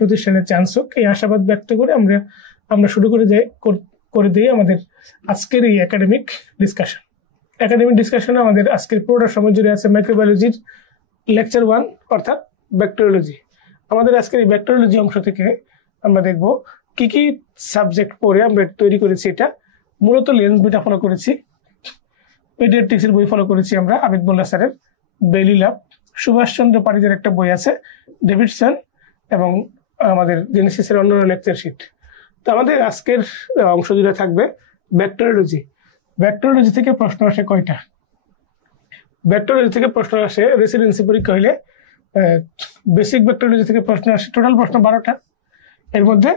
প্রতিষ্ঠানের চান্স হোক, এই আশাবাদ ব্যক্ত করে আমরা শুরু করে দিই আমাদের আজকের এই একাডেমিক ডিসকাশনে। আমাদের আজকের পুরোটা সময় জুড়ে আছে মাইক্রোবায়োলজির লেকচার 1 অর্থাৎ ব্যাকটেরিওলজি। আমাদের আজকের এই ব্যাকটেরিওলজি অংশ থেকে আমরা দেখব কি কি সাবজেক্ট পড়ে আমরা তৈরি করেছি। এটা মূলত লেন্স বইটা ফলো করেছি, পেডিয়াট্রিক্সের বই ফলো করেছি আমরা, আবিদ মোল্লা স্যারের বেইলি ল্যাব, সুভাষচন্দ্র পারিজার একটা বই আছে ডেভিডসন, এবং আমাদের জেনেসিসের অন্যান্য লেকচার শিট। তো আমাদের আজকের অংশ জুড়ে থাকবে ব্যাকটেরিওলজি। ব্যাকটেরিওলজি থেকে প্রশ্ন আসে কয়টা? ব্যাকটেরিওলজি থেকে প্রশ্ন আসে রেসিডেন্সি পরীক্ষা হইলে বেসিক ব্যাকটেরিওলজি থেকে প্রশ্ন আসে টোটাল প্রশ্ন 12টা। এর মধ্যে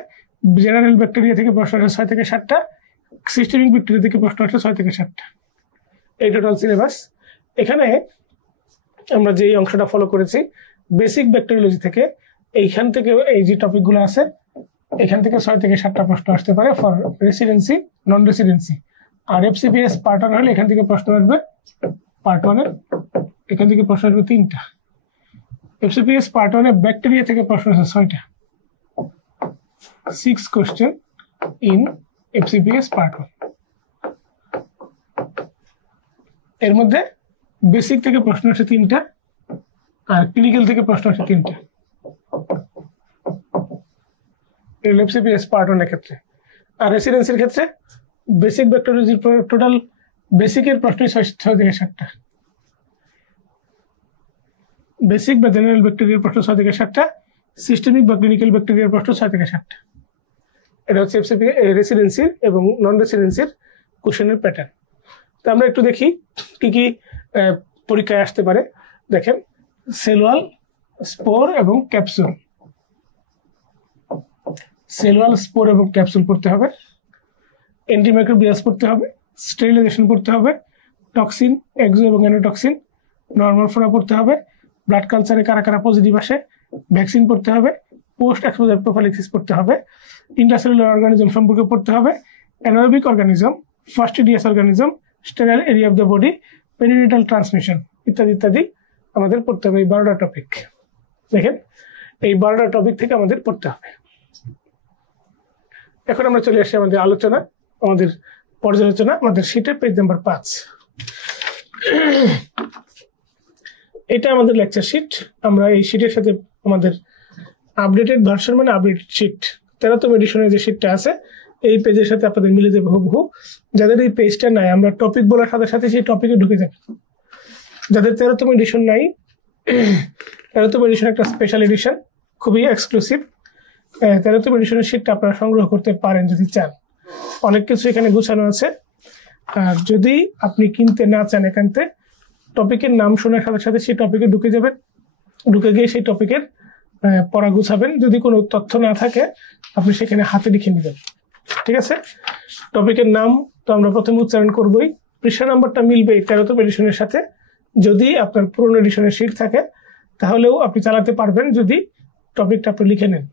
জেনারেল ব্যাকটেরিয়া থেকে প্রশ্ন আসে 6 থেকে 7টা, সিস্টেমিক ব্যাকটেরিয়া থেকে প্রশ্ন আসে 6 থেকে 7টা। এই টোটাল সিলেবাস। এখানে আমরা যে অংশটা ফলো করেছি বেসিক ব্যাকটেরিওলজি থেকে, এইখান থেকে এই যে টপিকগুলো আছে এখান থেকে 6 থেকে 7টা প্রশ্ন আসতে পারে ফর রেসিডেন্সি, নন রেসিডেন্সি। আর এফসিপিএস পার্ট 1 হলে এখান থেকে প্রশ্ন আসবে পার্ট 1 এর, এখান থেকে প্রশ্ন আসবে 3টা। এফসিপিএস পার্ট 1 এ ব্যাকটেরিয়া থেকে প্রশ্ন আসে 6টা, 6 কোশ্চেন ইন এফসিপিএস পার্ট 1। এর মধ্যে বেসিক থেকে প্রশ্ন আসে 3টা, আর ক্লিনিক্যাল থেকে প্রশ্ন আসে 3টা। এফসিপিএস পার্ট 1 এর ক্ষেত্রে। আর রেসিডেন্সির ক্ষেত্রে বেসিক ব্যাকটেরিওলজির টোটাল বেসিকের প্রশ্নই 6 থেকে 7টা, বেসিক বা জেনারেল ব্যাকটেরিয়ার প্রশ্ন 6 থেকে 7টা, সিস্টেমিক বা ক্লিনিক্যাল ব্যাকটেরিয়ার প্রশ্ন 6 থেকে 7টা। এটা হচ্ছে রেসিডেন্সির এবং নন রেসিডেন্সির কোশ্চেনের প্যাটার্ন। তো আমরা একটু দেখি কি কি পরীক্ষায় আসতে পারে। দেখেন, সেল ওয়াল, স্পোর এবং ক্যাপসুল। সেল ওয়াল, স্পোর এবং ক্যাপসুল পড়তে হবে, অ্যান্টিমাইক্রোবিয়াস পড়তে হবে, স্টেরিলাইজেশন পড়তে হবে, টক্সিন, এক্সো এবং অ্যানোটক্সিন, নর্মাল ফ্লোরা পড়তে হবে, ব্লাড কালচারে কারা কারা পজিটিভ আসে, ভ্যাকসিন পড়তে হবে, পোস্ট এক্সপোজার প্রোফাইলাক্সিস পড়তে হবে, ইন্ট্রাসেলুলার অর্গানিজম সম্পর্কে পড়তে হবে, anaerobic organism, fastidious organism, sterile area of the body, perinatal transmission ইত্যাদি ইত্যাদি আমাদের পড়তে হবে। এই 12টা টপিক, দেখেন এই 12টা টপিক থেকে আমাদের পড়তে হবে। এখন আমরা চলে আসি আমাদের আলোচনা, আমাদের পর্যালোচনা, আমাদের শীটের পেজ নাম্বার 5। এটা আমাদের লেকচার শিট। আমরা এই শিটের সাথে আমাদের আপডেটেড ভার্সন, মানে আপডেটেড শিট 13তম এডিশনের যে শিটটা আছে এই পেজের সাথে আপনাদের মিলে যাবে হুবহু। যাদের এই পেজটা নাই, আমরা টপিক বলার সাথে সাথে সেই টপিকে ঢুকে যাবে। যাদের 13তম এডিশন নাই, 13তম এডিশন একটা স্পেশাল এডিশন, খুবই এক্সক্লুসিভ। 13তম এডিশনের শিটটা আপনারা সংগ্রহ করতে পারেন যদি চান। অনেক কিছু এখানে গুছানো আছে। আর যদি আপনি কিনতে না চান, এখানতে টপিকের নাম শোনার সাথে সাথে সেই টপিকে ঢুকে যাবেন, ঢুকে গিয়ে সেই টপিকের পড়া গুছাবেন। যদি কোনো তথ্য না থাকে আপনি সেখানে হাতে লিখে নেবেন, ঠিক আছে? টপিকের নাম তো আমরা প্রথমে উচ্চারণ করবই, পৃষ্ঠা নাম্বারটা মিলবে 13তম এডিশনের সাথে। যদি আপনার পুরনো এডিশনের শিট থাকে তাহলেও আপনি চালাতে পারবেন যদি টপিকটা আপনি লিখে নেন।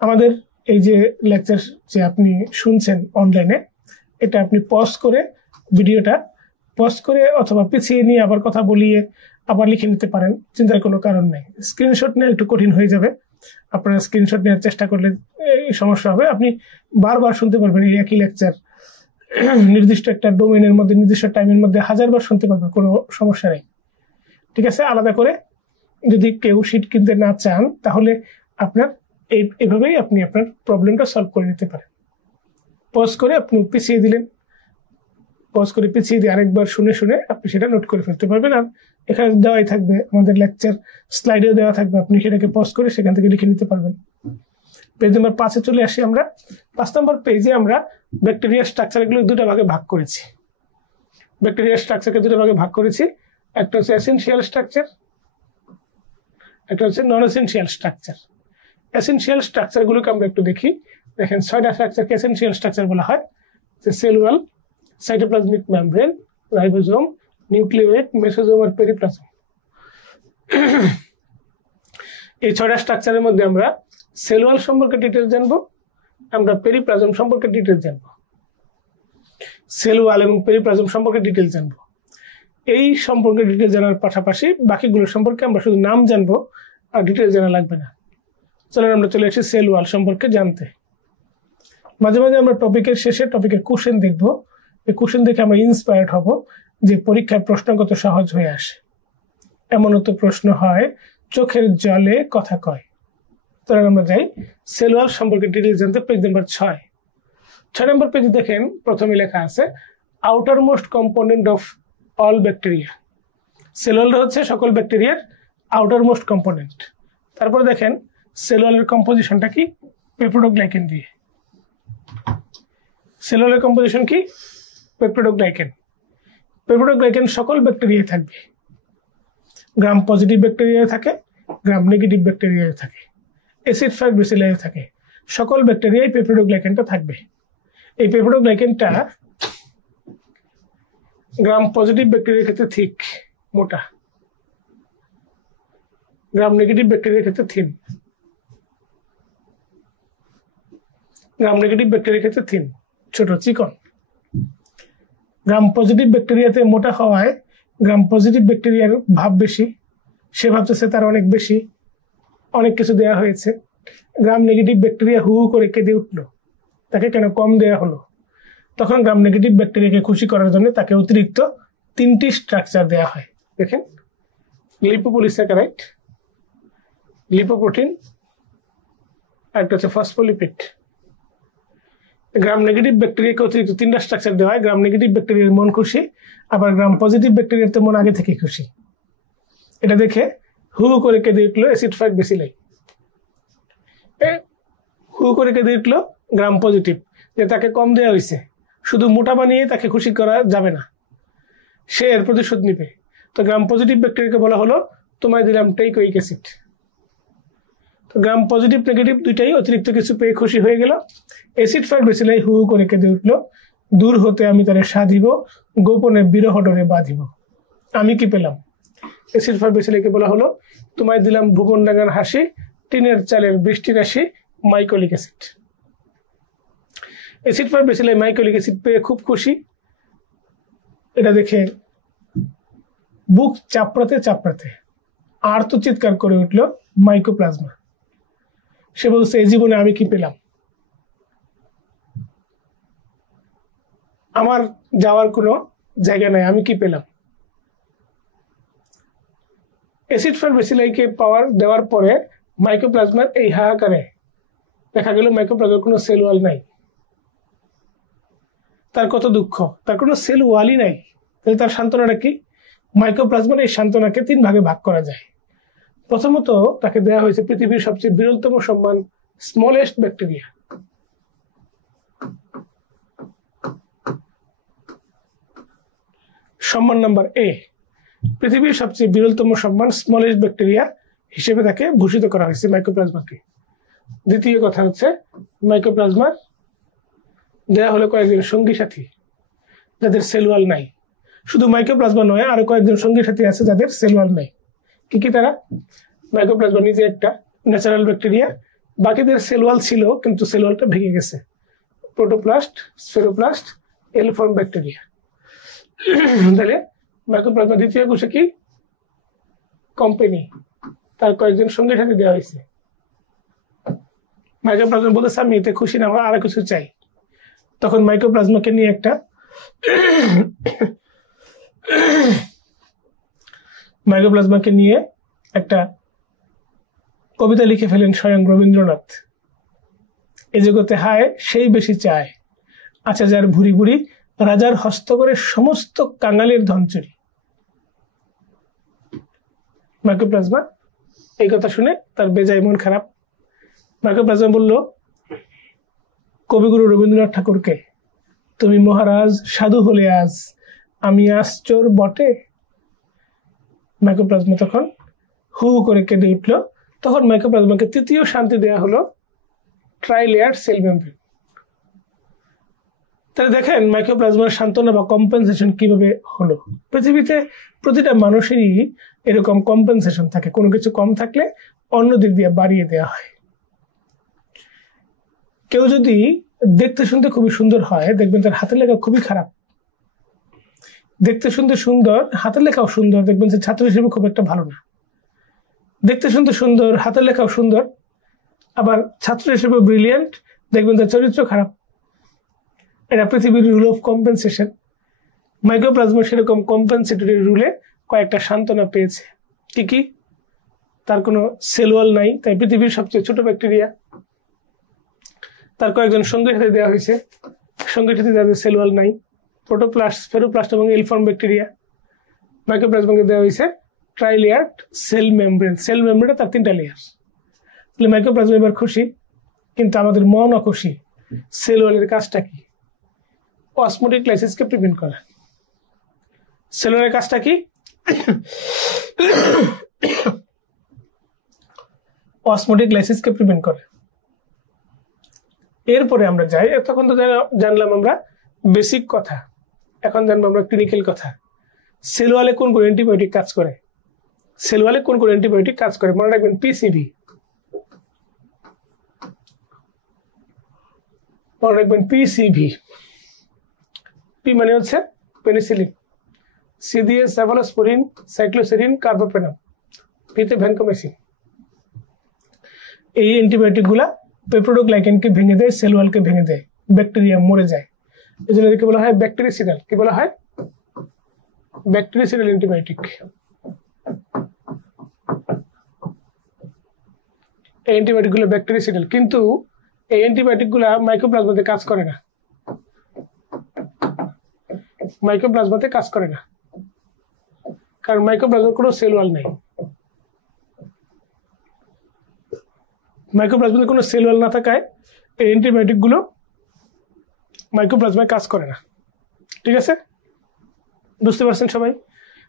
আমাদের এই যে লেকচার যে আপনি শুনছেন অনলাইনে, এটা আপনি পজ করে, ভিডিওটা পজ করে অথবা পিছিয়ে নিয়ে আবার কথা বলিয়ে আবার লিখে নিতে পারেন, চিন্তার কোনো কারণ নেই। স্ক্রিনশট নেওয়া একটু কঠিন হয়ে যাবে, আপনারা স্ক্রিনশট নেওয়ার চেষ্টা করলে সমস্যা হবে। আপনি বারবার শুনতে পারবেন এই একই লেকচার, নির্দিষ্ট একটা ডোমেনের মধ্যে নির্দিষ্ট টাইমের মধ্যে 1000বার শুনতে পারবেন, কোনো সমস্যা নেই, ঠিক আছে? আলাদা করে যদি কেউ শিট কিনতে না চান তাহলে আপনার এইভাবেই আপনি আপনার প্রবলেমটা সলভ করে নিতে পারেন। পজ করে আপনি পিছিয়ে দিলেন, পজ করে পিছিয়ে দিয়ে আরেকবার শুনে শুনে আপনি সেটা নোট করে ফেলতে পারবেন। আর এখানে দেওয়াই থাকবে, আমাদের লেকচার স্লাইডেও দেওয়া থাকবে, আপনি সেটাকে পজ করে সেখান থেকে লিখে নিতে পারবেন। পেজ নাম্বার 5-এ চলে আসি আমরা। 5 নম্বর পেজে আমরা ব্যাকটেরিয়ার স্ট্রাকচারগুলো দুটো ভাগে ভাগ করেছি। ব্যাকটেরিয়ার স্ট্রাকচারকে দুটো ভাগে ভাগ করেছি, একটা হচ্ছে এসেনশিয়াল স্ট্রাকচার, একটা হচ্ছে নন এসেনশিয়াল স্ট্রাকচার। এসেনশিয়াল স্ট্রাকচারগুলোকে আমরা একটু দেখি। দেখেন, 6টা স্ট্রাকচারকে এসেনশিয়াল স্ট্রাকচার বলা হয়। Cell wall, cytoplasmic membrane, ribosome, nucleoid, mesosome আর পেরিপ্লাজম। এই 6টা স্ট্রাকচারের মধ্যে আমরা সেল ওয়াল সম্পর্কে ডিটেইলস জানবো, আমরা পেরিপ্লাজম সম্পর্কে ডিটেইলস জানবো, সেল ওয়াল এবং পেরিপ্লাজম সম্পর্কে ডিটেইলস জানবো। এই সম্পর্কে ডিটেইলস জানার পাশাপাশি বাকিগুলো সম্পর্কে আমরা শুধু নাম জানবো, আর ডিটেইলস জানা লাগবে না। চলেন আমরা চলে আসি সেল ওয়াল সম্পর্কে জানতে। মাঝে মাঝে আমরা টপিকের শেষে টপিকের কোশ্চেন দেখব, এই কোশ্চেন দেখে আমরা ইন্সপায়ার্ড হব যে পরীক্ষায় প্রশ্ন কত সহজ হয়ে আসে। এমনও তো প্রশ্ন হয় চোখের জলে কথা কয়। চলেন আমরা যাই সেল ওয়াল সম্পর্কে ডিটেইলস জানতে। পেজ নাম্বার 6 নম্বর পেজে দেখেন প্রথমে লেখা আছে outer most component of all bacteria. Cell wall হচ্ছে সকল ব্যাকটেরিয়ার আউটার মোস্ট কম্পোনেন্ট। তারপরে দেখেন সেল ওয়ালের কম্পোজিশনটা কি, পেপটিডোগ্লাইকেন দিয়ে। সেল ওয়ালের কম্পোজিশন কি, পেপটিডোগ্লাইকেন। পেপটিডোগ্লাইকেন সকল ব্যাকটেরিয়ায় থাকবে, গ্রাম পজিটিভ ব্যাকটেরিয়ায় থাকে, গ্রাম নেগেটিভ ব্যাকটেরিয়ায় থাকে, অ্যাসিড ফ্যাট বেসিলায় থাকে, সকল ব্যাকটেরিয়ায় পেপটিডোগ্লাইকেনটা থাকবে। এই পেপটিডোগ্লাইকেনটা গ্রাম পজিটিভ ব্যাকটেরিয়ার ক্ষেত্রে থিক, মোটা, গ্রাম নেগেটিভ ব্যাকটেরিয়ার ক্ষেত্রে থিন, গ্রাম নেগেটিভ ব্যাকটেরিয়ার ক্ষেত্রে থিন, ছোট চিকন। গ্রাম পজিটিভ ব্যাকটেরিয়াতে মোটা হওয়ায় গ্রাম পজিটিভ ব্যাকটেরিয়ার ভাব বেশি, সে ভাবতেছে তার অনেক বেশি, অনেক কিছু দেয়া হয়েছে। গ্রাম নেগেটিভ ব্যাকটেরিয়া হু হু করে কেঁদে উঠলো, তাকে কেন কম দেয়া হলো। তখন গ্রাম নেগেটিভ ব্যাকটেরিয়াকে খুশি করার জন্য তাকে অতিরিক্ত 3টি স্ট্রাকচার দেয়া হয়। দেখেন লিপোপলিস্যাকারাইড, লিপোপ্রোটিন, আর একটা হচ্ছে ফসফোলিপিড। গ্রাম নেগেটিভ ব্যাকটেরিয়াকে অতিরিক্ত 3টা স্ট্রাকচার দেওয়া হয়। গ্রাম নেগেটিভ ব্যাকটেরিয়ার মন খুশি, আবার গ্রাম পজিটিভ ব্যাকটেরিয়ার তো মন আগে থেকে খুশি। এটা দেখে হু হু করে কেঁদে উঠলো অ্যাসিড ফ্যাট বেসিলাই। হু করে কেঁদে উঠলো গ্রাম পজিটিভ, যে তাকে কম দেওয়া হয়েছে। শুধু মোটা বানিয়ে তাকে খুশি করা যাবে না, সে এর প্রতিশোধ নিবে। তো গ্রাম পজিটিভ ব্যাকটেরিয়াকে বলা হলো তোমায় দিলাম টেইকোইক অ্যাসিড। তো গ্রাম পজিটিভ নেগেটিভ দুইটাই অতিরিক্ত কিছু পেয়ে খুশি হয়ে গেল। অ্যাসিড ফ্যাট বেসিলাই হু হু করে কেঁদে উঠলো, দূর হতে আমি তারে সাধিব, গোপনে বিরহ ডোরে বাঁধিব। আমি কি পেলাম? অ্যাসিড ফ্যাট বেসিলাইকে বলা হলো তোমায় দিলাম ভুবন ডাঙ্গার হাসি, টিনের চালের বৃষ্টি রাশি, mycolic acid. Acid fast bacilli mycolic acid পেয়ে খুব খুশি। এটা দেখে বুক চাপড়াতে চাপড়াতে আর্ত চিৎকার করে উঠলো মাইকোপ্লাজমা। সে বলছে এই জীবনে আমি কি পেলাম, আমার যাওয়ার কোনো জায়গা নাই, আমি কি পেলাম। অ্যাসিড ফ্যাট বেসিলাইকে পাওয়ার দেওয়ার পরে মাইকোপ্লাজমার এই হাহাকারে দেখা গেল মাইকোপ্লাজমার কোনো সেল ওয়াল নাই। তার কত দুঃখ, তার কোনো সেল ওয়ালই নাই। তাহলে তার সান্ত্বনাটা কি? মাইকোপ্লাজমার এই সান্ত্বনাকে 3 ভাগে ভাগ করা যায়। প্রথমত তাকে দেওয়া হয়েছে পৃথিবীর সবচেয়ে বিরলতম সম্মান, স্মলেস্ট ব্যাকটেরিয়া। সম্মান নাম্বার এ, পৃথিবীর সবচেয়ে বিরলতম সম্মান স্মলেস্ট ব্যাকটেরিয়া হিসেবে তাকে ভূষিত করা হয়েছে মাইকোপ্লাজমাকে। দ্বিতীয় কথা হচ্ছে মাইকোপ্লাজমার দেয়া হলো কয়েকজন সঙ্গী সাথী যাদের সেল ওয়াল নাই। শুধু মাইকোপ্লাজমা নয়, আরো কয়েকজন সঙ্গী সাথী আছে যাদের সেল ওয়াল নাই। কি কি তারা? মাইকোপ্লাজমা নিজে একটা ন্যাচারাল ব্যাকটেরিয়া, বাকিদের সেল ওয়াল ছিল কিন্তু সেল ওয়ালটা ভেঙে গেছে। প্রোটোপ্লাস্ট, স্ফেরোপ্লাস্ট, এল ফর্ম ব্যাকটেরিয়া। তাহলে মাইকোপ্লাজমা দ্বিতীয় কোষে কি কোম্পানি, তার কয়েকজন সঙ্গী সাথী দেওয়া হয়েছে। মাইকোপ্লাজমা বলতেছে আমি এতে খুশি না, আমার আরো কিছু চাই। তখন মাইকোপ্লাজমাকে নিয়ে একটা কবিতা লিখে ফেলেন স্বয়ং রবীন্দ্রনাথ। এ জগতে হায় সেই বেশি চায়, আচ্ছা যার ভুরি ভুরি রাজার হস্ত করে সমস্ত কাঙালির ধন চুরি। মাইকোপ্লাজমা এই কথা শুনে তার বেজায় মন খারাপ। মাইকোপ্লাজমা বলল কবিগুরু রবীন্দ্রনাথ ঠাকুরকে, তুমি মহারাজ সাধু হলে আজ, আমি আশ্চর্য বটে। মাইকোপ্লাজমা তখন হু করে কেঁদে উঠলো। তখন মাইকোপ্লাজমাকে তৃতীয় শান্তি দেওয়া হলো ট্রাইলেয়ার সেল মেমব্রেন। তাহলে দেখেন মাইক্রোপ্লাজমার সান্ত্বনা বা কম্পেনসেশন কিভাবে হলো। পৃথিবীতে প্রতিটা মানুষেরই এরকম কম্পেনসেশন থাকে, কোনো কিছু কম থাকলে অন্য দিক দিয়ে বাড়িয়ে দেওয়া হয়। কেউ যদি দেখতে শুনতে খুবই সুন্দর হয়, দেখবেন তার হাতের লেখা খুবই খারাপ। দেখতে শুনতে সুন্দর, হাতের লেখাও সুন্দর, দেখবেন যে ছাত্র হিসেবে খুব একটা ভালো না। দেখতে শুনতে সুন্দর, হাতের লেখাও সুন্দর, আবার ছাত্র হিসেবে ব্রিলিয়ান্ট, দেখবেন তার চরিত্র খারাপ। এটা পৃথিবীর রুল অফ কম্পেনসেশন। মাইক্রোপ্লাজমা সেরকম কম্পেনসেটরি রুলে কয়েকটা সান্ত্বনা পেয়েছে। কি কি? তার কোনো সেল ওয়াল নাই, তাই পৃথিবীর সবচেয়ে ছোট ব্যাকটেরিয়া। তার কয়েকজন সঙ্গীর সাথে দেওয়া হয়েছে, সঙ্গীর সাথে যাদের সেল ওয়াল নাই, প্রোটোপ্লাস্ট, স্পেরোপ্লাস্ট এবং এলফর্ম ব্যাকটেরিয়া। মাইক্রোপ্লাজমাকে দেওয়া হয়েছে ট্রাইলেয়ার সেল মেমব্রেন। সেল মেমব্রেনে তার 3টা লেয়ার। তাহলে মাইক্রোপ্লাজমা এবার খুশি, কিন্তু আমাদের মন অখুশি। সেল ওয়ালের কাজটা কি? অসমোটিক লাইসিসকে প্রিভেন্ট করা। সেল ওয়ালের কাজটা কি? অসমোটিক লাইসিসকে প্রিভেন্ট করে। এরপরে আমরা যাই, তখন তো জানলাম আমরা বেসিক কথা, এখন জানবো আমরা ক্লিনিক্যাল কথা। সেল ওয়ালে কোন কোন অ্যান্টিবায়োটিক কাজ করে? সেল ওয়ালে কোন কোন অ্যান্টিবায়োটিক কাজ করে মনে রাখবেন। পিসিবি, মনে রাখবেন পিসিবি। পি মানে হচ্ছে পেনিসিলিন, সি দিয়ে সেফালোস্পোরিন, সাইক্লোসেরিন, কার্বোপেনাম, পিতে ভ্যানকোমেসিন। এই অ্যান্টিবায়োটিক গুলা পেপ্টিডোগ্লাইকেনকে ভেঙে দেয়, সেল ওয়ালকে ভেঙে দেয়, ব্যাকটেরিয়া মরে যায়। এই জন্য এদেরকে বলা হয় ব্যাকটেরিসিডাল। কি বলা হয়? ব্যাকটেরিসিডাল অ্যান্টিবায়োটিক। এই অ্যান্টিবায়োটিক গুলো ব্যাকটেরিসিডাল, কিন্তু এই অ্যান্টিবায়োটিক গুলা মাইক্রোপ্লাজমাতে কাজ করে না। মাইক্রোপ্লাজমাতে কাজ করে না, কারণ মাইক্রোপ্লাজমার কোনো সেল ওয়াল নেই। মাইক্রোপ্লাজমাতে কোনো সেল ওয়াল না থাকায় এই অ্যান্টিবায়োটিক গুলো মাইক্রোপ্লাজমায় কাজ করে না। ঠিক আছে, বুঝতে পারছেন সবাই?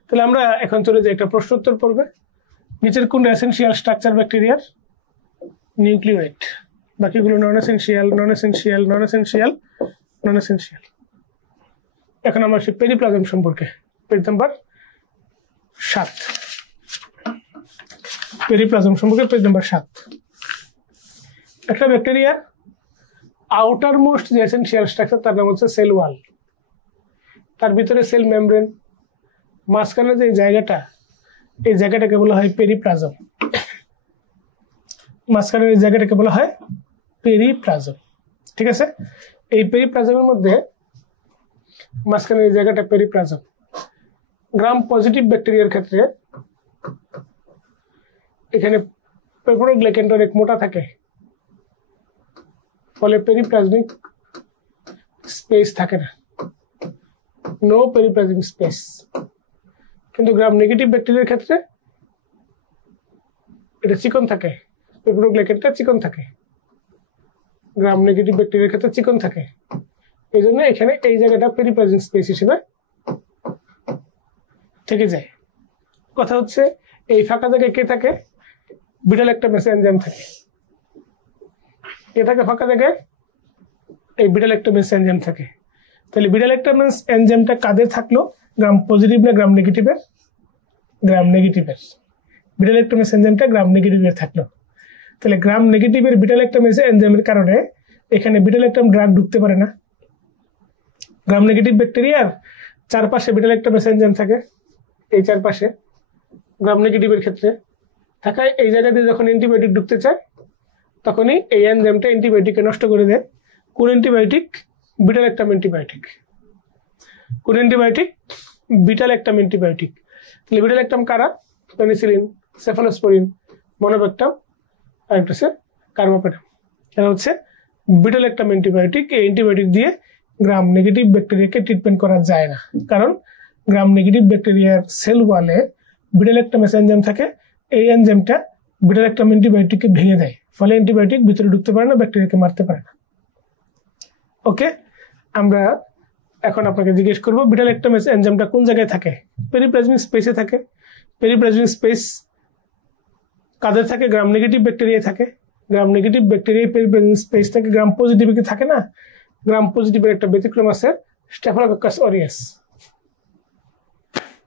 তাহলে আমরা এখন চলে যাই একটা প্রশ্নোত্তর পর্বে। নিচের কোন এসেনশিয়াল স্ট্রাকচার ব্যাকটেরিয়ার? নিউক্লিওয়েড। বাকিগুলো নন এসেনশিয়াল, নন এসেনশিয়াল, নন এসেনশিয়াল, নন এসেনশিয়াল। এখন আমরা আসি পেরিপ্লাজম সম্পর্কে। Page number 7। পেরিপ্লাজম সম্পর্কে পেজ নাম্বার 7। একটা ব্যাকটেরিয়ার আউটার মোস্ট যে এসেনশিয়াল স্ট্রাকচার তার নাম হচ্ছে সেল ওয়াল। তার ভিতরে সেল মেমব্রেন, মাঝখানে যে জায়গাটা, এই জায়গাটাকে বলা হয় পেরিপ্লাজম। মাঝখানের এই জায়গাটাকে বলা হয় পেরিপ্লাজম। ঠিক আছে, এই পেরিপ্লাজমের মধ্যে মাঝখানের এই জায়গাটা পেরিপ্লাজম। গ্রাম পজিটিভ ব্যাকটেরিয়ার ক্ষেত্রে এখানে পেপ্টিডোগ্লাইকেনটা অনেক মোটা থাকে, ফলে পেরিপ্লাজমিক স্পেস থাকে না, নো পেরিপ্লাজমিক স্পেস। কিন্তু গ্রাম নেগেটিভ ব্যাকটেরিয়ার ক্ষেত্রে এটা চিকন থাকে, পেপ্টিডোগ্লাইকেনটা চিকন থাকে। গ্রাম নেগেটিভ ব্যাকটেরিয়ার ক্ষেত্রে চিকন থাকে, এই জন্য এখানে এই জায়গাটা পেরিপ্লাজমিক স্পেস হিসেবে থেকে যায়। কথা হচ্ছে এই ফাঁকা জায়গায় কে থাকে? বিটা ল্যাকটামেজ এনজাইম থাকে। কে থাকে ফাঁকা জায়গায়? এই বিটা ল্যাকটামেজ এনজাইম থাকে। তাহলে বিটা ল্যাকটামেজ এনজাইমটা কাদের থাকলো? গ্রাম পজিটিভ না গ্রাম নেগেটিভের? গ্রাম নেগেটিভের। বিটা ল্যাকটামেজ এনজাইমটা গ্রাম নেগেটিভের থাকলো। তাহলে গ্রাম নেগেটিভের বিটা ল্যাকটামেজ এনজাইমের কারণে এখানে বিটা ল্যাকটাম ড্রাগ ঢুকতে পারে না। গ্রাম নেগেটিভ ব্যাকটেরিয়ার চারপাশে বিটা ল্যাকটামেজ এনজাইম থাকে, এই চারপাশে গ্রাম নেগেটিভের ক্ষেত্রে থাকায় এই জায়গা দিয়ে যখন অ্যান্টিবায়োটিক ঢুকতে চায় তখনই এই এনজাইমটা অ্যান্টিবায়োটিককে নষ্ট করে দেয়। কোন অ্যান্টিবায়োটিক? Beta lactam antibiotic. কোন অ্যান্টিবায়োটিক? Beta lactam antibiotic. তাহলে বিটা ল্যাকটাম কারা? পেনিসিলিন, সেফালোস্পোরিন, মনোব্যাক্টাম, আর একটা হচ্ছে কার্বোপেনাম। এটা হচ্ছে বিটা ল্যাকটাম অ্যান্টিবায়োটিক। এই অ্যান্টিবায়োটিক দিয়ে গ্রাম নেগেটিভ ব্যাকটেরিয়াকে ট্রিটমেন্ট করা যায় না, কারণ গ্রাম নেগেটিভ ব্যাকটেরিয়ার সেল ওয়ালে বিটা ল্যাকটামেজ এনজাইম থাকে। এই এনজাইমটা বিটা ল্যাকটাম অ্যান্টিবায়োটিককে ভেঙে দেয়, ফলে অ্যান্টিবায়োটিক ভিতরে ঢুকতে পারে না, ব্যাকটেরিয়াকে মারতে পারে না। ওকে, আমরা এখন আপনাকে জিজ্ঞেস করবো বিটা ল্যাকটামেজ এনজাইমটা কোন জায়গায় থাকে? পেরিপ্লাজমিক স্পেসে থাকে। পেরিপ্লাজমিক স্পেস কাদের থাকে? গ্রাম নেগেটিভ ব্যাকটেরিয়ায় থাকে। Gram negative bacteria periplasmic space থাকে, গ্রাম পজিটিভে থাকে না। গ্রাম পজিটিভের একটা ব্যতিক্রম আছে, স্টেফিলোকক্কাস অরিয়াস।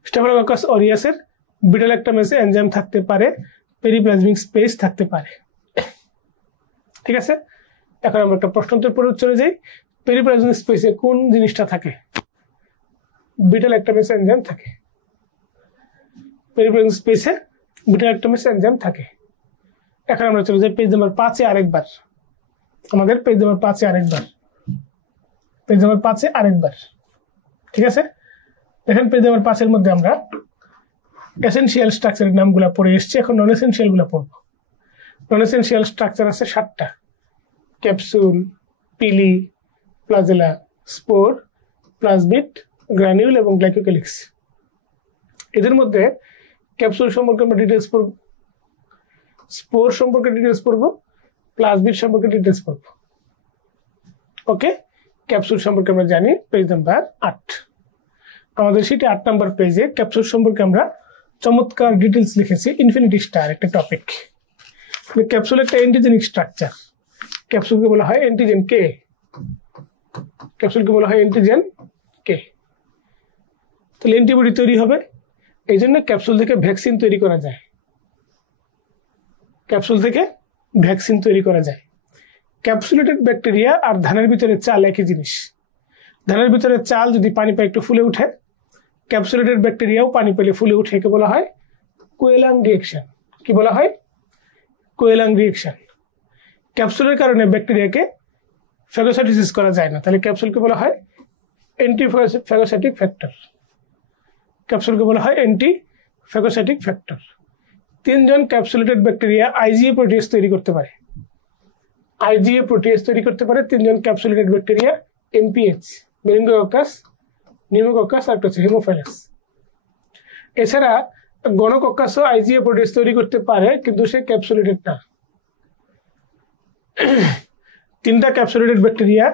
স্টেফিলোকক্কাস অরিয়াসের বিটা ল্যাকটামেজ এনজাইম থাকতে পারে, পেরিপ্লাজমিক স্পেস থাকতে পারে। ঠিক আছে, এখন আমরা একটা প্রশ্নোত্তর পরে চলে যাই। পেরিপ্লাজমিক স্পেসে কোন জিনিসটা থাকে? বিটা ল্যাকটামেজ এনজাইম থাকে। পেরিপ্লাজমিক স্পেসে বিটা ল্যাকটামেজ এনজাইম থাকে। এখন আমরা চলে যাই পেজ নাম্বার 5 এ আরেকবার, আমাদের পেজ নাম্বার 5 এ আরেকবার, পেজ নাম্বার 5 এ আরেকবার। ঠিক আছে, দেখেন পেজ নাম্বার 5 এর মধ্যে আমরা এসেনশিয়াল স্ট্রাকচারের নামগুলো পড়ে এসেছি, এখন নন এসেনশিয়াল গুলো পড়বো। নন এসেনশিয়াল স্ট্রাকচার আছে 7টা: ক্যাপসুল, পিলি, প্লাজেলা, স্পোর, প্লাজমিড, গ্রানিউল এবং গ্লাইকোক্যালিক্স। এদের মধ্যে ক্যাপসুল সম্পর্কে আমরা ডিটেলস পড়ব, স্পোর সম্পর্কে ডিটেলস পড়ব, প্লাজমিড সম্পর্কে ডিটেলস পড়ব। ওকে, ক্যাপসুল সম্পর্কে আমরা জানি পেজ নাম্বার 8। আমাদের সেটা 8 নাম্বার পেজে ক্যাপসুল সম্পর্কে আমরা চমৎকার ডিটেলস লিখেছি, ইনফিনিটি স্টার একটা টপিক। ক্যাপসুল একটা অ্যান্টিজেনিক স্ট্রাকচার। ক্যাপসুলকে বলা হয় অ্যান্টিজেন কে, ক্যাপসুলকে বলা হয় অ্যান্টিজেন কে। তাহলে অ্যান্টিবডি তৈরি হবে, এই জন্য ক্যাপসুল থেকে ভ্যাকসিন তৈরি করা যায়, ক্যাপসুল থেকে ভ্যাকসিন তৈরি করা যায়। ক্যাপসুলেটেড ব্যাকটেরিয়া আর ধানের ভিতরে চাল একই জিনিস। ধানের ভিতরে চাল যদি পানি পায় একটু ফুলে উঠে, ক্যাপসুলেটেড ব্যাকটেরিয়াও পানি পেলে ফুলে উঠে, একে বলা হয় কোয়েলাং রিয়েকশন। কি বলা হয়? কোয়েলাং রিয়েকশন। ক্যাপসুলের কারণে ব্যাকটেরিয়াকে ফ্যাগোসাইটোসিস করা যায় না, তাহলে ক্যাপসুলকে বলা হয় অ্যান্টি ফ্যাগোসাইটিক ফ্যাক্টর। ক্যাপসুলকে বলা হয় অ্যান্টি ফ্যাগোসাইটিক ফ্যাক্টর। 3 জন ক্যাপসুলেটেড ব্যাকটেরিয়া আইজিএ প্রোটিয়েজ তৈরি করতে পারে, আইজিএ প্রোটিয়েজ তৈরি করতে পারে 3 জন ক্যাপসুলেটেড ব্যাকটেরিয়া, এমপিএইচ, মেনিনগোককাস, নিউমোকক্কাস আর হচ্ছে হেমোফাইলাস। এছাড়া গনোকক্কাসও আইজিএ প্রোটিয়েজ তৈরি করতে পারে, কিন্তু সে ক্যাপসুলেটেড না। 3টা ক্যাপসুলেটেড ব্যাকটেরিয়া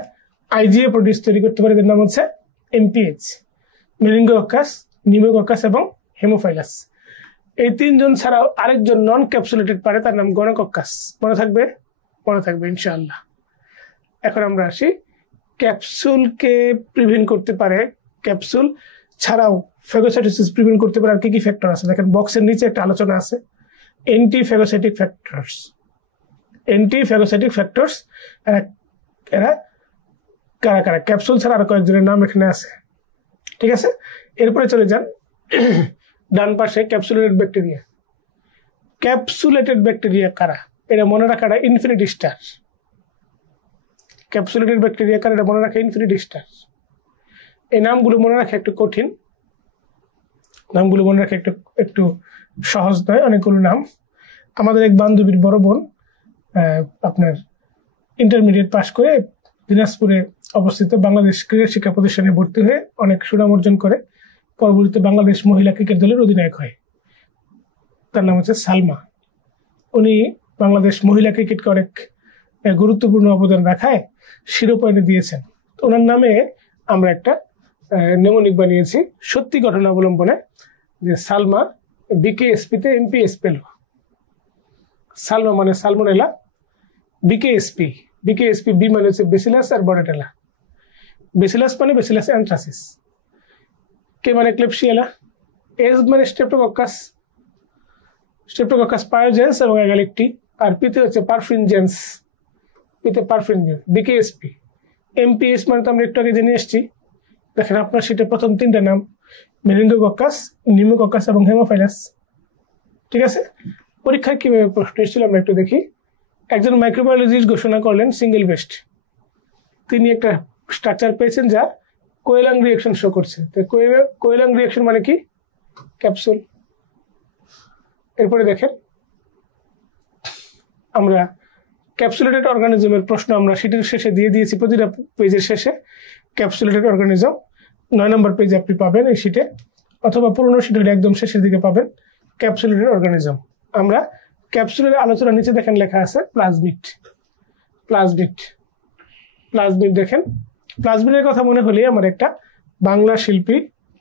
আইজিএ প্রোটিয়েজ তৈরি করতে পারে, এদের নাম হচ্ছে এমপিএইচ, মেনিনগোকক্কাস, নিউমোকক্কাস এবং হেমোফাইলাস। এই 3 জন ছাড়াও আরেকজন নন ক্যাপসুলেটেড পারে, তার নাম গনোকক্কাস। মনে থাকবে? মনে থাকবে ইনশাআল্লাহ। এখন আমরা আসি ক্যাপসুলকে প্রিভেন্ট করতে পারে, ক্যাপসুল ছাড়াও ফ্যাগোসাইটোসিস প্রিভেন্ট করতে পারে আর কি কি ফ্যাক্টর আছে। দেখেন বক্সের নিচে একটা আলোচনা আছে, anti phagocytic factors. Anti phagocytic factors এরা কারা কারা? ক্যাপসুল ছাড়া আরো কয়েকজনের নাম এখানে আছে। ঠিক আছে, এরপরে চলে যান ডান পাশে ক্যাপসুলেটেড ব্যাকটেরিয়া। ক্যাপসুলেটেড ব্যাকটেরিয়া কারা? এটা মনে রাখাটা ইনফিনিটি স্টার। ক্যাপসুলেটেড ব্যাকটেরিয়া কারা? এটা মনে রাখা ইনফিনিটি স্টার। এই নামগুলো মনে রাখা একটু কঠিন, নামগুলো মনে রাখা একটু সহজ নয়, অনেকগুলো নাম। আমাদের এক বান্ধবীর বড় বোন আপনার ইন্টারমিডিয়েট পাশ করে দিনাজপুরে অবস্থিত বাংলাদেশ ক্রীড়া শিক্ষা প্রতিষ্ঠানে ভর্তি হয়ে অনেক সুনাম অর্জন করে পরবর্তীতে বাংলাদেশ মহিলা ক্রিকেট দলের অধিনায়ক হয়। তার নাম হচ্ছে সালমা। উনি বাংলাদেশ মহিলা ক্রিকেটকে অনেক গুরুত্বপূর্ণ অবদান রাখায় শিরোপা এনে দিয়েছেন। ওনার নামে আমরা একটা নেমোনিক বানিয়েছি সত্যি ঘটনা অবলম্বনে, যে সালমা বিকেএসপিতে এমপিএস পেল। সালমা মানে সালমোনেলা, বিকেএসপি, বিকেএসপি বি মানে হচ্ছে বেসিলাস আর বর্ডেটেলা। বেসিলাস মানে বেসিলাস অ্যানথ্রাসিস, কে মানে ক্লেপসিয়েলা, এস মানে স্ট্রেপ্টোকক্কাস, স্ট্রেপ্টোকক্কাস পায়োজেন্স এবং এগালেকটি, আর পিতে হচ্ছে পারফিনজেন্স, পিতে পারফিনজেন্স, বিকেএসপি। এমপিএস মানে তো আমরা একটু আগে জেনে এসেছি। দেখেন আপনার সেটা প্রথম 3টা নাম, মেনিনগোকক্কাস, নিউমোকক্কাস এবং হেমোফাইলাস। ঠিক আছে, পরীক্ষায় কিভাবে প্রশ্ন এসেছিল আমরা একটু দেখি। একজন মাইক্রোবায়োলজিস্ট ঘোষণা করলেন সিঙ্গেল বেস্ট, তিনি একটা স্ট্রাকচার পেয়েছেন যা কোয়েলাং রিয়েকশন শো করছে। তো কোয়েলাং রিয়েকশন মানে কি? ক্যাপসুল। এরপরে দেখেন আমরা ক্যাপসুলেটেড অর্গানিজমের প্রশ্ন আমরা সেটির শেষে দিয়ে দিয়েছি, প্রতিটা পেজের শেষে ক্যাপসুলেটেড অর্গানিজম 9 নম্বর পেজে আপনি পাবেন এই শিটে, অথবা পুরোনো শিট হলে একদম শেষের দিকে পাবেন ক্যাপসুলেটেড অর্গানিজম। আমরা ক্যাপসুলের আলোচনা নিচে দেখেন লেখা আছে প্লাজমিড, প্লাজমিড, প্লাজমিড। দেখেন প্লাজমিডের কথা মনে হলে আমার একটা বাংলা শিল্পী,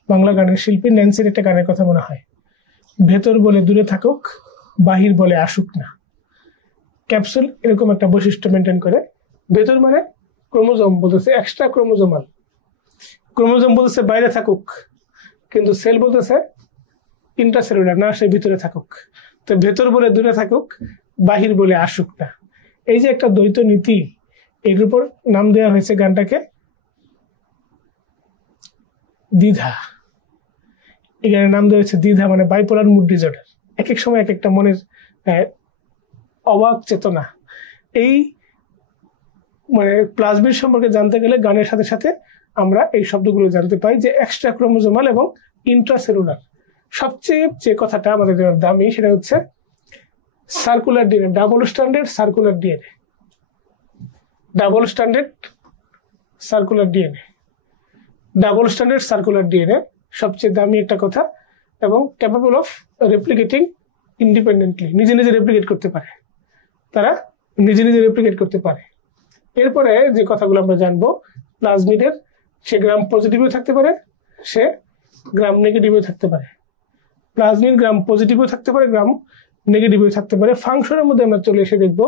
বাংলা গানের শিল্পী ন্যান্সির একটা গানের কথা মনে হয়, ভেতর বলে দূরে থাকুক, বাহির বলে আসুক না। ক্যাপসুল এরকম একটা বৈশিষ্ট্য মেনটেন করে। ভেতর মানে ক্রোমোজোম বলতেছে এক্সট্রা ক্রোমোজোমাল, ক্রোমোজোম বলতেছে বাইরে থাকুক, কিন্তু সেল বলতেছে ইন্টারসেলুলার না, সে ভিতরে থাকুক। তো ভেতর বলে দূরে থাকুক, বাহির বলে আসুক না, এই যে একটা দ্বৈত নীতি, এর উপর নাম দেওয়া হয়েছে গানটাকে দ্বিধা। এই গানের নাম দেওয়া হয়েছে দ্বিধা, মানে বাইপোলার মুড ডিসঅর্ডার। এক এক সময় এক একটা মনের অবাক চেতনা। এই মানে প্লাজমিড সম্পর্কে জানতে গেলে গানের সাথে সাথে আমরা এই শব্দগুলো জানতে পাই যে এক্সট্রা ক্রোমোজোমাল এবং ইন্ট্রাসেলুলার। সবচেয়ে যে কথাটা আমাদের দামি সেটা হচ্ছে circular DNA, double standard circular DNA, double standard circular DNA, double standard circular DNA সবচেয়ে দামি একটা কথা, এবং ক্যাপাবল অফ রেপ্লিকেটিং ইন্ডিপেন্ডেন্টলি, নিজে নিজে রেপ্লিকেট করতে পারে, তারা নিজে নিজে রেপ্লিকেট করতে পারে। এরপরে যে কথাগুলো আমরা জানবো, প্লাজমিডের সে গ্রাম পজিটিভও থাকতে পারে, সে গ্রাম নেগেটিভও থাকতে পারে। প্লাজমিড গ্রাম পজিটিভও থাকতে পারে, গ্রাম নেগেটিভও থাকতে পারে। ফাংশনের মধ্যে আমরা চলে এসে দেখবো,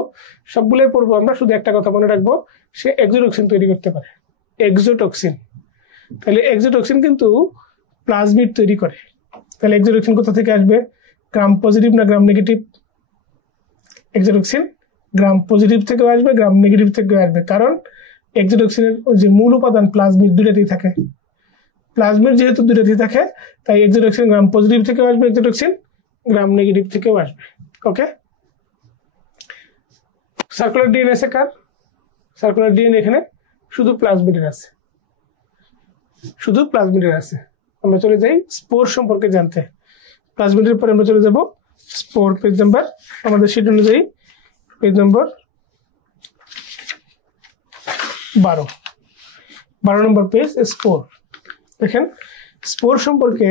সবগুলোই পড়বো আমরা, শুধু একটা কথা মনে রাখবো, সে এক্সোটক্সিন তৈরি করতে পারে, এক্সোটক্সিন। তাহলে এক্সোটক্সিন কিন্তু প্লাজমিড তৈরি করে। তাহলে এক্সোটক্সিন কোথা থেকে আসবে, গ্রাম পজিটিভ না gram negative? Exotoxin gram positive থেকেও আসবে, গ্রাম নেগেটিভ থেকেও আসবে, কারণ এক্সোটক্সিনের যে মূল উপাদান প্লাজমিড দুটাতেই থাকে। প্লাজমিড যেহেতু দুটাতেই থাকে, তাই এক্সোটক্সিন গ্রাম পজিটিভ থেকেও আসবে, এক্সোটক্সিন গ্রাম নেগেটিভ থেকেও আসবে। ওকে, সার্কুলার ডিএনএ আছে কার? সার্কুলার ডিএনএ এখানে শুধু প্লাজমিডের আছে, শুধু প্লাজমিডের আছে। আমরা চলে যাই স্পোর সম্পর্কে জানতে। প্লাজমিডের পরে আমরা চলে যাব স্পোর। পেজ নাম্বার আমাদের শিট অনুযায়ী page number 12 number page, spore. দেখেন স্পোর সম্পর্কে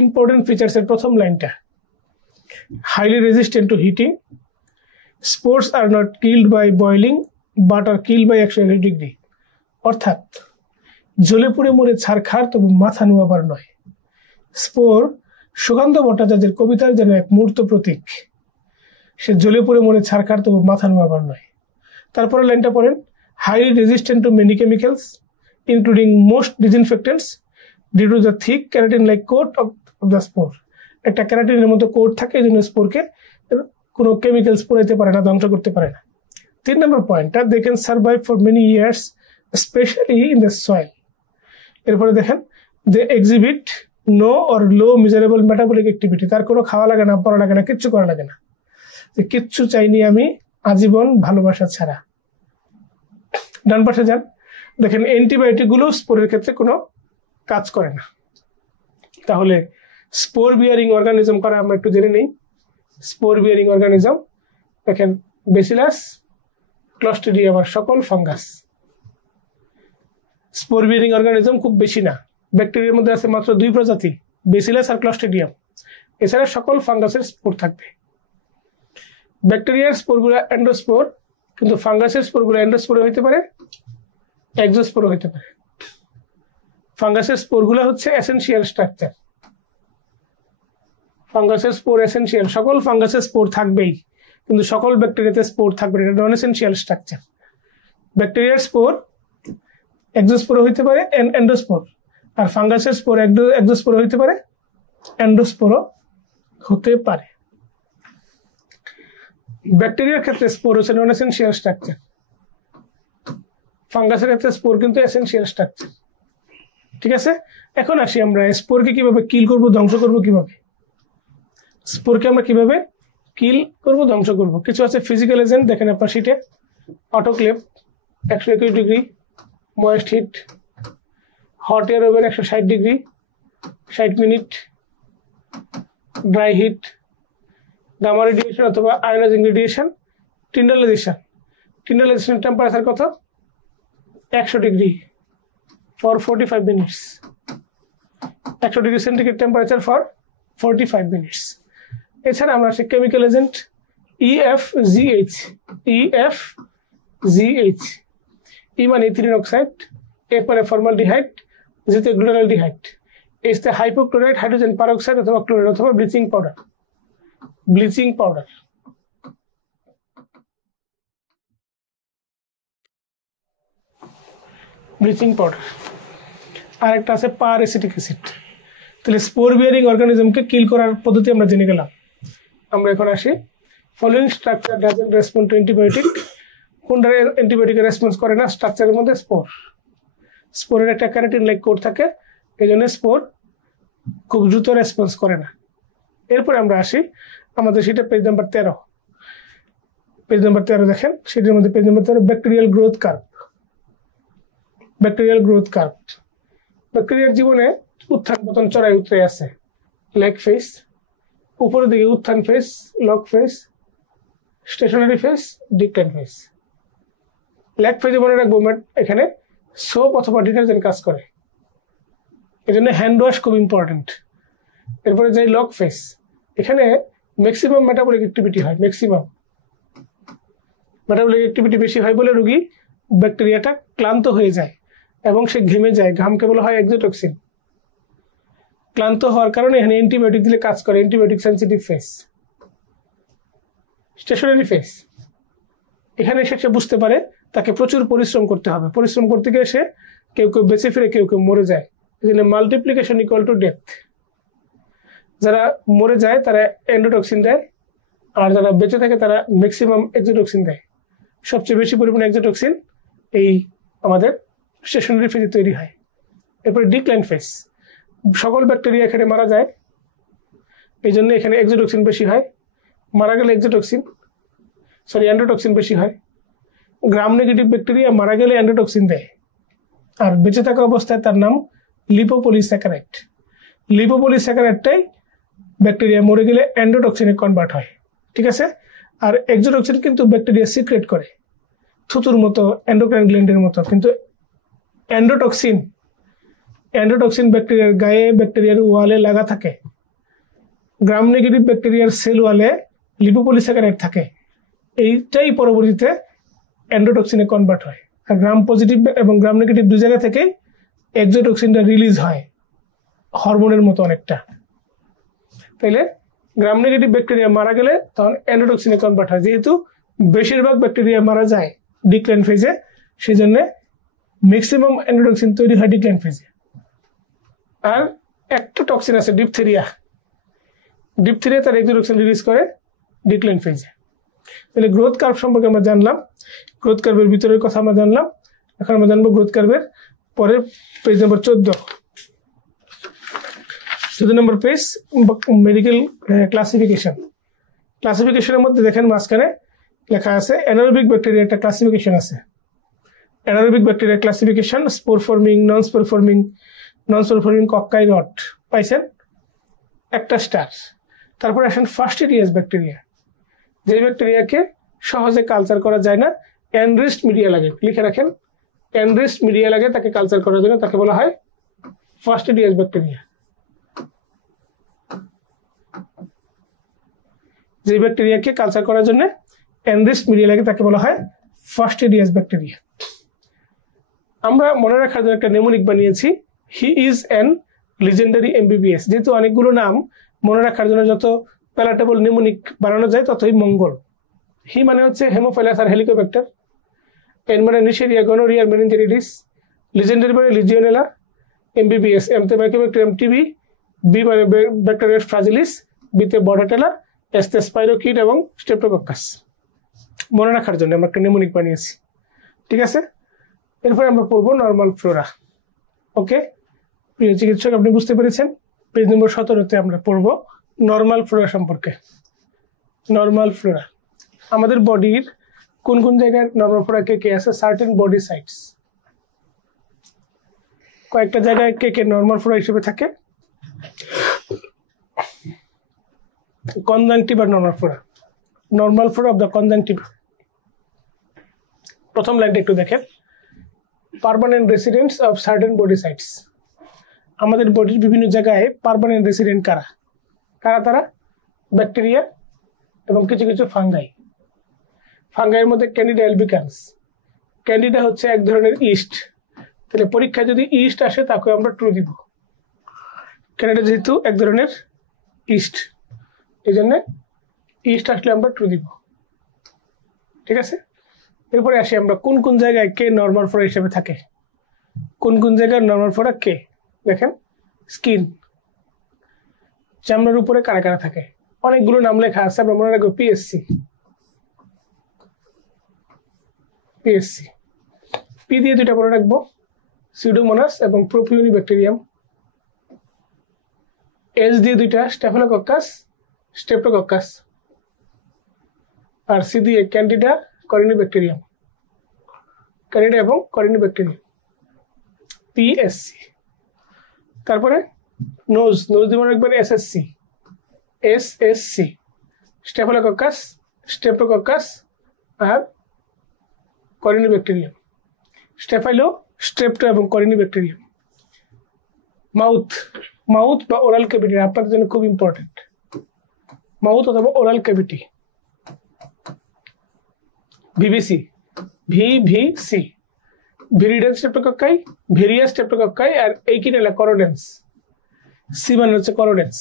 ইম্পর্টেন্ট ফিচার্স এর প্রথম লাইনটা, highly resistant to heating, spores are not killed by boiling but are killed by 180 degree. অর্থাৎ জ্বলে পুড়ে মরে ছারখার, তবু মাথা নোয়াবার নয়। স্পোর সুকান্ত ভট্টাচার্যের কবিতার যেন এক মূর্ত প্রতীক, সে জ্বলে পুড়ে মরে ছারখার, তবু মাথা নোয়াবার নয়। তারপরে লাইনটা পড়েন, highly resistant to many chemicals including most disinfectants due to the thick keratin like coat of the spore. একটা ক্যারাটিনের মতো কোট থাকে, এই জন্য স্পোরকে কোনো কেমিক্যালস পড়াইতে পারে না, ধ্বংস করতে পারে না। 3 নম্বর পয়েন্টটা, they can survive for many years specially in the soil. এরপরে দেখেন, they exhibit no or low measurable metabolic activity. তার কোনো খাওয়া লাগে না, পড়া লাগে না, কিচ্ছু করা লাগে না, যে কিচ্ছু চাইনি আমি আজীবন ভালোবাসা ছাড়া। ডান পাশে যান, দেখেন অ্যান্টিবায়োটিক গুলো স্পোরের ক্ষেত্রে কোনো কাজ করে না। তাহলে স্পোর বিয়ারিং অর্গানিজম করা আমরা একটু জেনে নেই। স্পোর বিয়ারিং অর্গানিজম দেখেন, বেসিলাস, ক্লস্ট্রিডিয়াম আর সকল ফাঙ্গাস। স্পোর বিয়ারিং অর্গানিজম খুব বেশি না, ব্যাকটেরিয়ার মধ্যে আছে মাত্র 2 প্রজাতি, বেসিলাস আর ক্লস্ট্রিডিয়াম। এছাড়া সকল ফাঙ্গাসের স্পোর থাকবে। ব্যাকটেরিয়ার স্পোরগুলো এন্ডোস্পোর, কিন্তু ফাঙ্গাসের স্পোরগুলো এন্ডোস্পোরে হইতে পারে, এক্সোস্পোরে হইতে পারে। ফাঙ্গাসের স্পোরগুলো হচ্ছে এসেনশিয়াল স্ট্রাকচার। ফাঙ্গাসের স্পোর এসেনশিয়াল, সকল ফাঙ্গাসের স্পোর থাকবেই, কিন্তু সকল ব্যাকটেরিয়াতে স্পোর থাকবে না, এটা নন এসেনশিয়াল স্ট্রাকচার। ব্যাকটেরিয়ার স্পোর এক্সোস্পোরে হইতে পারে, এন্ডোস্পোর, আর ফাঙ্গাসের স্পোর এক্সোস্পোরে হইতে পারে, এন্ডোস্পোরও হতে পারে। ব্যাকটেরিয়ার ক্ষেত্রে স্পোর হচ্ছে নন এসেনশিয়াল স্ট্রাকচার, ফাঙ্গাসের ক্ষেত্রে স্পোর কিন্তু এসেনশিয়াল স্ট্রাকচার। ঠিক আছে, এখন আসি আমরা স্পোরকে কিভাবে কিল করব, ধ্বংস করব কিভাবে। স্পোরকে আমরা কিভাবে কিল করব, ধ্বংস করব। কিছু আছে ফিজিক্যাল এজেন্ট, দেখেন আপনার শিটে, autoclave 121 degree, moist heat, hot air oven 160 degree 60 minute, dry heat, gamma radiation অথবা ionising radiation, tyndallisation. Tyndallisation temperature কত? 100 degree for 45 minutes, 100 degree centigrade temperature for 45 minutes. এছাড়া আমরা আসি chemical agent EFGH, EFGH, E মানে ethylene oxide, A মানে formaldehyde, G তে glutaraldehyde, H তে hypochloride, hydrogen peroxide অথবা ক্লোরাইড অথবা bleaching powder, bleaching powder. Bleaching powder. আরেকটা আছে পার অ্যাসিটিক অ্যাসিড। তাহলে স্পোর বিয়ারিং অর্গানিজমকে কিল করার পদ্ধতি আমরা জেনে গেলাম। আমরা এখন আসি, following structure doesn't respond two antibiotic. কোনটা অ্যান্টিবায়োটিকের রেসপন্স করে না? স্ট্রাকচারের মধ্যে স্পোর। স্পোরের একটা ক্যারাটিন লাইক কোড থাকে, এই জন্য স্পোর খুব দ্রুত রেসপন্স করে না। এরপরে আমরা আসি আমাদের সেটা পেজ নাম্বার 13। পেজ নাম্বার 13 দেখেন, সেটার মধ্যে page number 13 bacterial growth curve. Bacterial growth curve, ব্যাকটেরিয়ার জীবনে উত্থান পতন চড়াই উতরাই আছে। লেগ ফেস, উপরের দিকে উত্থান phase, log phase, stationary phase, decline phase. Lag ফেজে মনে রাখবো এখানে সোপ অথবা ডিটারজেন্ট কাজ করে, এই জন্য হ্যান্ড ওয়াশ খুব ইম্পর্টেন্ট। এরপরে যে লক ফেস, এখানে ম্যাক্সিমাম মেটাবলিক অ্যাক্টিভিটি হয়, ম্যাক্সিমাম মেটাবলিক অ্যাক্টিভিটি বেশি হয় বলে রোগী ব্যাকটেরিয়াটা ক্লান্ত হয়ে যায় এবং সে ঘেমে যায়, ঘামকে বলা হয় এক্সোটক্সিন। ক্লান্ত হওয়ার কারণে এখানে অ্যান্টিবায়োটিক দিলে কাজ করে, antibiotic sensitive phase. Stationary phase, এখানে সে বুঝতে পারে তাকে প্রচুর পরিশ্রম করতে হবে, পরিশ্রম করতে গিয়ে সে কেউ কেউ বেঁচে ফিরে, কেউ কেউ মরে যায়। এই জন্য মাল্টিপ্লিকেশন ইকুয়াল টু ডেথ। যারা মরে যায় তারা এন্ডোটক্সিন দেয়, আর যারা বেঁচে থাকে তারা ম্যাক্সিমাম এক্সোটক্সিন দেয়। সবচেয়ে বেশি পরিমাণে এক্সোটক্সিন এই আমাদের স্টেশনারি ফেজে তৈরি হয়। এরপরে ডিক্লাইন ফেজ, সকল ব্যাকটেরিয়া এখানে মারা যায়, এই জন্য এখানে এক্সোটক্সিন বেশি হয়। মারা গেলে এন্ডোটক্সিন বেশি হয়। গ্রাম নেগেটিভ ব্যাকটেরিয়া মারা গেলে এন্ডোটক্সিন দেয়, আর বেঁচে থাকা অবস্থায় তার নাম লিপোপলিস্যাকারাইড। লিপোপলিস্যাকারাইডটাই ব্যাকটেরিয়া মরে গেলে এন্ডোটক্সিনে কনভার্ট হয়, ঠিক আছে। আর এক্সোটক্সিন কিন্তু ব্যাকটেরিয়া সিক্রেট করে থুতুর মতো, এন্ডোক্রাইন গ্ল্যান্ডের মতো, কিন্তু এন্ডোটক্সিন ব্যাকটেরিয়ার গায়ে, ব্যাকটেরিয়ার ওয়ালে লাগা থাকে। গ্রাম নেগেটিভ ব্যাকটেরিয়ার সেল ওয়ালে লিপোপলিস্যাকারাইড থাকে, এইটাই পরবর্তীতে এন্ডোটক্সিনে কনভার্ট হয়। আর গ্রাম পজিটিভ এবং গ্রাম নেগেটিভ দুই জায়গা থেকে এক্সোটক্সিনটা রিলিজ হয় হরমোনের মতো অনেকটা। তাইলে গ্রাম নেগেটিভ ব্যাকটেরিয়া মারা গেলে তখন এন্ডোটক্সিনে কনভার্ট হয়। যেহেতু বেশিরভাগ ব্যাকটেরিয়া মারা যায় ডিক্লাইন ফেজে, সেই জন্য ম্যাক্সিমাম এন্ডোটক্সিন তৈরি হয় ডিক্লাইন ফেজে। আর একটা টক্সিন আছে ডিপথেরিয়া তার এক্সোটক্সিন রিলিজ করে ডিক্লাইন ফেজে। তাহলে গ্রোথ কার্ভ সম্পর্কে আমরা জানলাম, গ্রোথ কার্ভের ভিতরের কথা আমরা জানলাম। এখন আমরা জানবো গ্রোথ কার্ভের পরের page number 14 number page, medical ক্লাসিফিকেশনের মধ্যে দেখেন মাঝখানে লেখা আছে অ্যানারোবিক ব্যাকটেরিয়া একটা ক্লাসিফিকেশন আছে। Anaerobic bacteria classification, spore forming, non spore forming cocci rod, পাইছেন একটা স্টার। তারপরে আসেন ফাস্টিডিয়াস ব্যাকটেরিয়া, যে ব্যাকটেরিয়াকে সহজে কালচার করা যায় না, এনরিচড মিডিয়া লাগে, লিখে রাখেন, এনরিচড মিডিয়া লাগে তাকে কালচার করার জন্য, তাকে বলা হয় ফাস্টিডিয়াস ব্যাকটেরিয়া। যে ব্যাকটেরিয়াকে কালচার করার জন্য এনরিচড মিডিয়া লাগে তাকে বলা হয় ফাস্টিডিয়াস ব্যাকটেরিয়া। আমরা মনে রাখার জন্য একটা নেমোনিক বানিয়েছি, he is an legendary MBBS. যেহেতু অনেকগুলো নাম মনে রাখার জন্য যত প্যালাটেবল নেমোনিক বানানো যায় ততই মঙ্গল। হি মানে হচ্ছে হেমোফাইলাস আর হেলিকোব্যাক্টার, এন মানে নিশেরিয়া, গনোরিয়া, মেনিনজাইটিস, লিজেন্ডারি মানে লিজিওনেলা, এমবিবিএস, এমতে মাইক্রোব্যাকটেরিয়াম টিবি, বি মানে ব্যাকটেরিয়াস ফ্রাজিলিস, বিতে বর্ডাটেলা, এসতে স্পাইরোকিড এবং স্ট্রেপ্টোকক্কাস। মনে রাখার জন্য আমরা একটা নেমোনিক বানিয়েছি, ঠিক আছে। এরপরে আমরা পড়বো নর্মাল ফ্লোরা। ওকে প্রিয় চিকিৎসক, আপনি বুঝতে পেরেছেন। পেজ নম্বর 17-তে আমরা পড়বো নর্মাল ফ্লোরা সম্পর্কে। নর্মাল ফ্লোরা, আমাদের বডির কোন কোন জায়গায় নর্মাল ফ্লোরা কে আছে, সার্টেন বডি সাইটস, কয়েকটা জায়গায় কে নর্মাল ফ্লোরা হিসেবে থাকে। কনজাংটিভ আর normal flora of the conjunctiva. প্রথম লাইনটা একটু দেখেন, permanent residents of certain body sites. আমাদের বডির বিভিন্ন জায়গায় পার্মানেন্ট রেসিডেন্ট কারা তারা ব্যাকটেরিয়া এবং কিছু কিছু ফাঙ্গাই। ফাঙ্গাইয়ের মধ্যে ক্যান্ডিডা অ্যালবিকান্স। ক্যান্ডিডা হচ্ছে এক ধরনের ইস্ট, তাহলে পরীক্ষায় যদি ইস্ট আসে তাকে আমরা ট্রু দিব। ক্যান্ডিডা যেহেতু এক ধরনের ইস্ট, এই জন্য ইস্ট আসলে আমরা ট্রু দিব, ঠিক আছে। এরপরে আসি আমরা কোন কোন জায়গায় কে নর্মাল ফ্লোরা হিসেবে থাকে। কোন কোন জায়গায় নর্মাল ফ্লোরা কে, দেখেন স্কিন, চামড়ার উপরে কারা কারা থাকে, অনেকগুলো নাম লেখা আছে, আমরা মনে রাখবো পিএসসি। পি দিয়ে দুইটা মনে রাখবো, সিউডোমোনাস এবং প্রোপিওনিব্যাকটেরিয়াম। এস দিয়ে দুইটা, স্টেফিলোকক্কাস, স্ট্রেপ্টোকক্কাস। আর সি দিয়ে ক্যান্ডিডা করিনিব্যাকটেরিয়াম, ক্যান্ডিডা এবং করিনিব্যাকটেরিয়াম পিএসসি। তারপরে নোজ, নোজ দিয়ে মনে রাখবেন এসএসসি, এসএসসি, স্টেফিলোকক্কাস, স্টেপ্টোকক্কাস আর করিনিব্যাকটেরিয়াম, স্টেফাইলো, স্ট্রেপ্টো এবং করিনিব্যাকটেরিয়াম। মাউথ, মাউথ বা ওরাল ক্যাভিটি আপনাদের জন্য খুব ইম্পর্টেন্ট, মাউথ অথবা oral cavity VVC, VVC, viridans streptococci, various streptococci আর এইকিনেলা করোডেন্স, সি মানে হচ্ছে করোডেন্স।